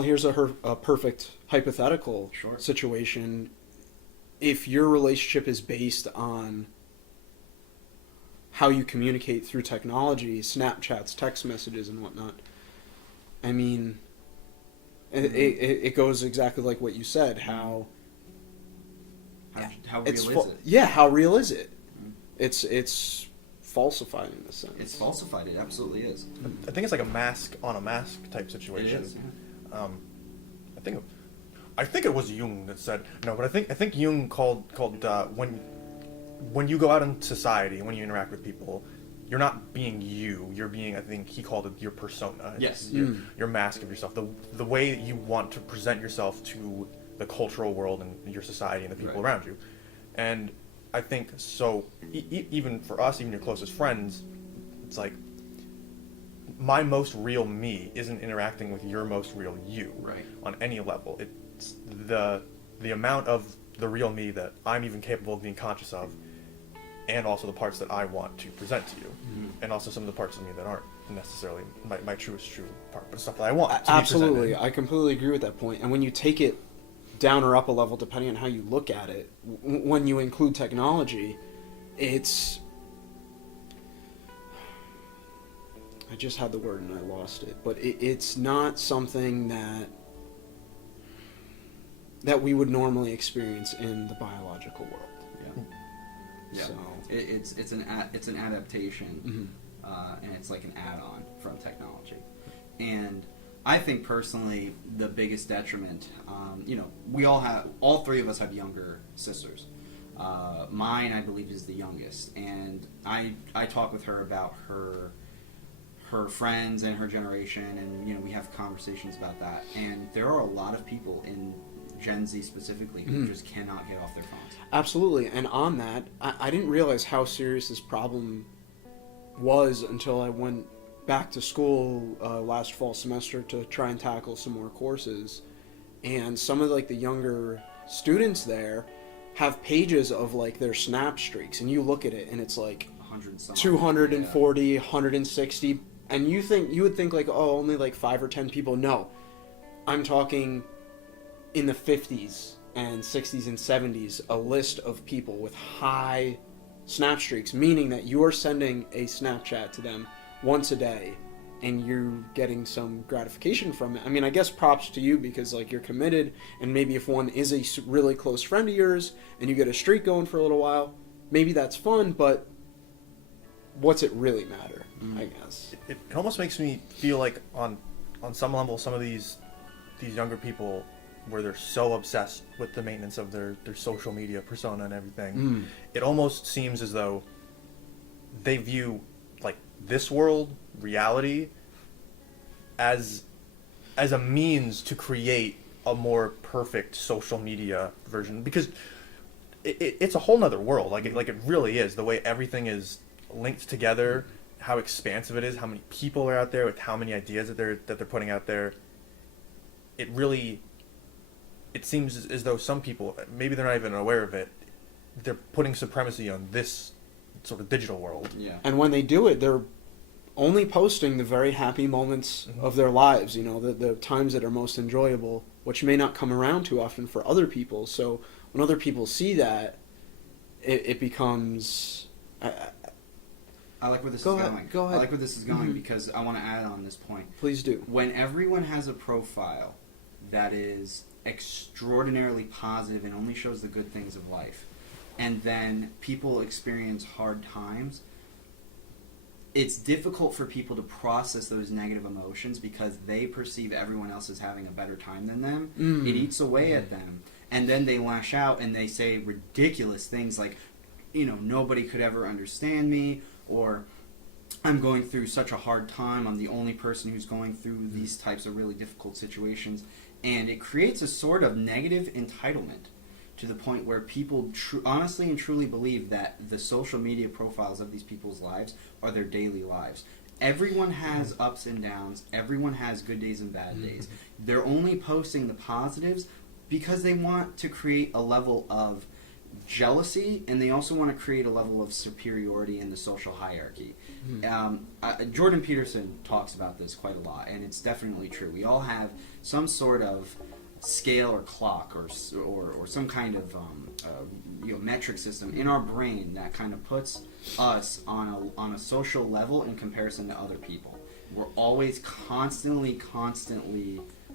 well, here's a perfect hypothetical situation. If your relationship is based on how you communicate through technology, Snapchats, text messages, and whatnot, I mean, it goes exactly like what you said. How real is it? Yeah, how real is it? It's falsified in a sense. It's falsified. It absolutely is. I think it's like a mask on a mask type situation. It is. Yeah. I think it was Jung that said no, but I think Jung called when you go out in society, when you interact with people, you're not being you. You're being, I think he called it your persona. Yes. Your mask of yourself. The way you want to present yourself to the cultural world and your society and the people around you. And I think so. Even for us, even your closest friends, it's like my most real me isn't interacting with your most real you on any level. It's the amount of the real me that I'm even capable of being conscious of, and also the parts that I want to present to you, and also some of the parts of me that aren't necessarily my truest true part, but stuff that I want to Absolutely, be I completely agree with that point. And when you take it down or up a level, depending on how you look at it, when you include technology, it's... I just had the word and I lost it, but it's not something that we would normally experience in the biological world. Yeah. So it's an adaptation, and it's like an add-on from technology. And I think personally, the biggest detriment, all three of us have younger sisters. Mine, I believe, is the youngest, and I talk with her about her friends and her generation, and we have conversations about that. And there are a lot of people in Gen Z specifically who just cannot get off their phones. Absolutely. And on that, I didn't realize how serious this problem was until I went back to school last fall semester to try and tackle some more courses. And some of the younger students there have pages of their snap streaks, and you look at it and it's 240, 160, and you would think only 5 or 10 people. No, I'm talking in the 50s and 60s and 70s, a list of people with high snap streaks, meaning that you're sending a Snapchat to them once a day and you're getting some gratification from it. I mean, I guess props to you because you're committed, and maybe if one is a really close friend of yours and you get a streak going for a little while, maybe that's fun, but what's it really matter, I guess? It almost makes me feel like on some level, some of these younger people, where they're so obsessed with the maintenance of their social media persona and everything, it almost seems as though they view this world, reality, as a means to create a more perfect social media version, because it's a whole nother world. It really is, the way everything is linked together, how expansive it is, how many people are out there with how many ideas that they're putting out there. It seems as though some people, maybe they're not even aware of it, they're putting supremacy on this sort of digital world. Yeah. And when they do it, they're only posting the very happy moments of their lives, the times that are most enjoyable, which may not come around too often for other people. So when other people see that, it becomes... I like where this is going. Go ahead. I like where this is going because I want to add on this point. Please do. When everyone has a profile that is extraordinarily positive and only shows the good things of life, and then people experience hard times, it's difficult for people to process those negative emotions because they perceive everyone else as having a better time than them. It eats away at them. And then they lash out and they say ridiculous things like, nobody could ever understand me, or I'm going through such a hard time, I'm the only person who's going through these types of really difficult situations. And it creates a sort of negative entitlement to the point where people honestly and truly believe that the social media profiles of these people's lives are their daily lives. Everyone has ups and downs. Everyone has good days and bad days. They're only posting the positives because they want to create a level of jealousy, and they also want to create a level of superiority in the social hierarchy. Jordan Peterson talks about this quite a lot, and it's definitely true. We all have some sort of scale or clock or some kind of metric system in our brain that kind of puts us on a social level in comparison to other people. We're always constantly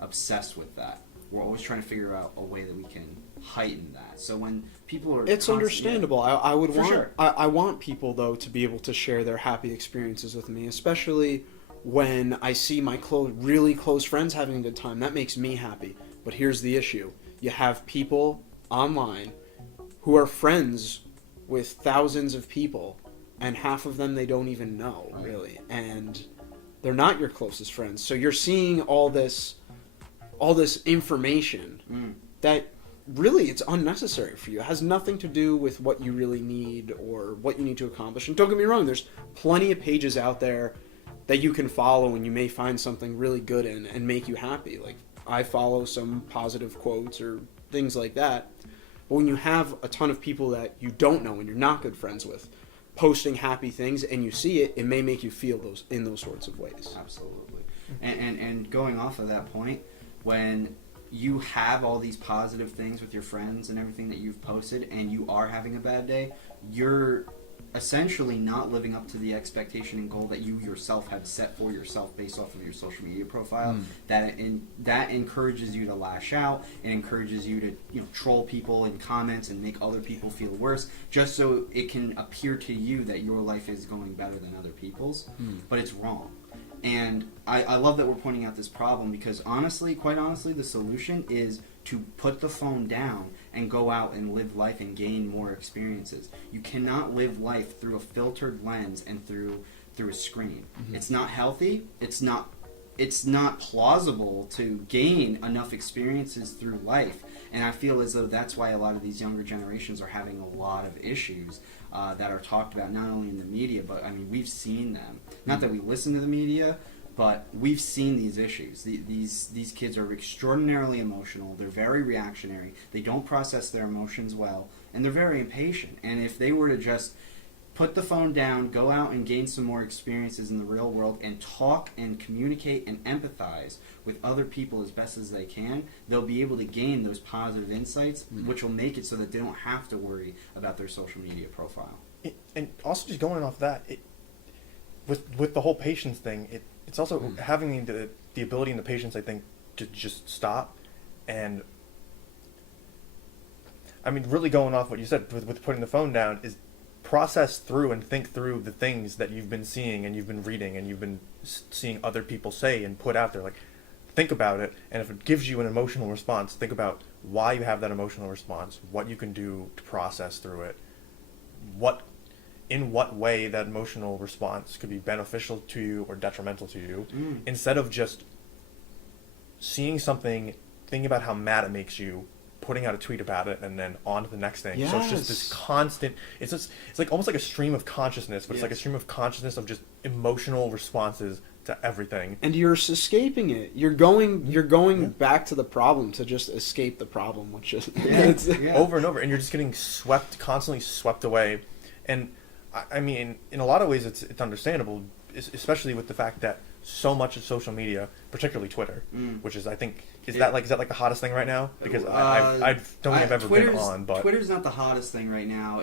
obsessed with that. We're always trying to figure out a way that we can heighten that. So when people are, it's understandable. I would want, sure. I want people though to be able to share their happy experiences with me, especially when I see my really close friends having a good time. That makes me happy. But here's the issue: you have people online who are friends with thousands of people, and half of them they don't even know, really, and they're not your closest friends. So you're seeing all this information that really it's unnecessary for you. It has nothing to do with what you really need or what you need to accomplish. And don't get me wrong, there's plenty of pages out there that you can follow and you may find something really good in and make you happy. Like, I follow some positive quotes or things like that. But when you have a ton of people that you don't know and you're not good friends with posting happy things and you see it, it may make you feel those sorts of ways. Absolutely. And going off of that point, when you have all these positive things with your friends and everything that you've posted and you are having a bad day, you're essentially not living up to the expectation and goal that you yourself have set for yourself based off of your social media profile. That encourages you to lash out and encourages you to troll people in comments and make other people feel worse, just so it can appear to you that your life is going better than other people's. But it's wrong. And I love that we're pointing out this problem, because quite honestly, the solution is to put the phone down and go out and live life and gain more experiences. You cannot live life through a filtered lens and through a screen. It's not healthy. It's not plausible to gain enough experiences through life. And I feel as though that's why a lot of these younger generations are having a lot of issues that are talked about not only in the media, but I mean, we've seen them. Not that we listen to the media, but we've seen these issues. These kids are extraordinarily emotional. They're very reactionary. They don't process their emotions well, and they're very impatient. And if they were to just put the phone down, go out and gain some more experiences in the real world, and talk and communicate and empathize with other people as best as they can, they'll be able to gain those positive insights, which will make it so that they don't have to worry about their social media profile. And also, just going off that, with the whole patience thing, it's also having the ability and the patience, I think, to just stop. And I mean, really going off what you said with putting the phone down, is process through and think through the things that you've been seeing and you've been reading and you've been seeing other people say and put out there. Like, think about it, and if it gives you an emotional response, think about why you have that emotional response, what you can do to process through it, in what way that emotional response could be beneficial to you or detrimental to you, instead of just seeing something, thinking about how mad it makes you, putting out a tweet about it, and then on to the next thing. Yes. So it's just this constant, it's like almost like a stream of consciousness, but it's like a stream of consciousness of just emotional responses to everything. And you're escaping it. You're going back to the problem to just escape the problem, which is over and over, and you're just getting constantly swept away. And I mean, in a lot of ways, it's understandable, especially with the fact that so much of social media, particularly Twitter, which is, I think, is that like the hottest thing right now? Because I don't think I've ever been on, but Twitter's not the hottest thing right now.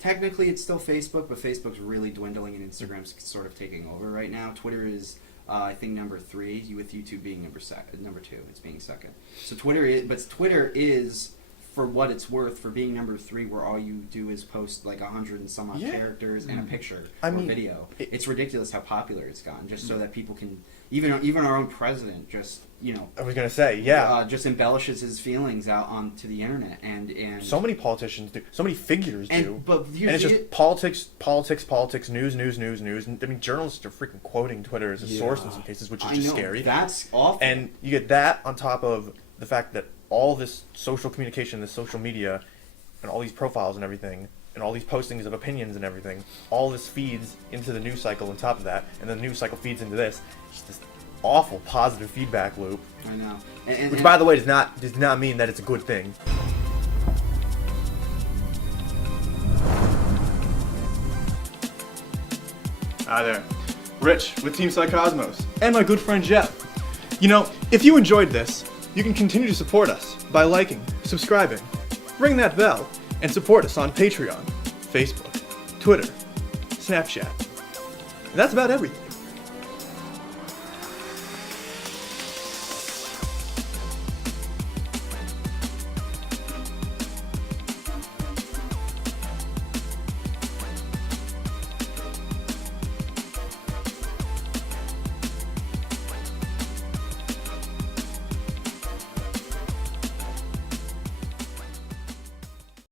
Technically it's still Facebook, but Facebook's really dwindling and Instagram's sort of taking over right now. Twitter is I think number 3, with YouTube being number 2. It's being second. So Twitter is, for what it's worth, for being number 3, where all you do is post like 100 and some odd characters and a picture or video. It's ridiculous how popular it's gotten, just so that people can, even our own president, just I was gonna say, just embellishes his feelings out onto the internet, and so many politicians do, so many figures do, but it's just politics, news. And I mean, journalists are freaking quoting Twitter as a source in some cases, which is just scary. That's awful. And you get that on top of the fact that all this social communication, this social media, and all these profiles and everything, and all these postings of opinions and everything, all this feeds into the news cycle on top of that, and the news cycle feeds into this. It's just this awful positive feedback loop. I know. Which, by the way, does not mean that it's a good thing. Hi there. Rich with Team Psycosmos, and my good friend Jeff. You know, if you enjoyed this, you can continue to support us by liking, subscribing, ring that bell, and support us on Patreon, Facebook, Twitter, Snapchat. And that's about everything.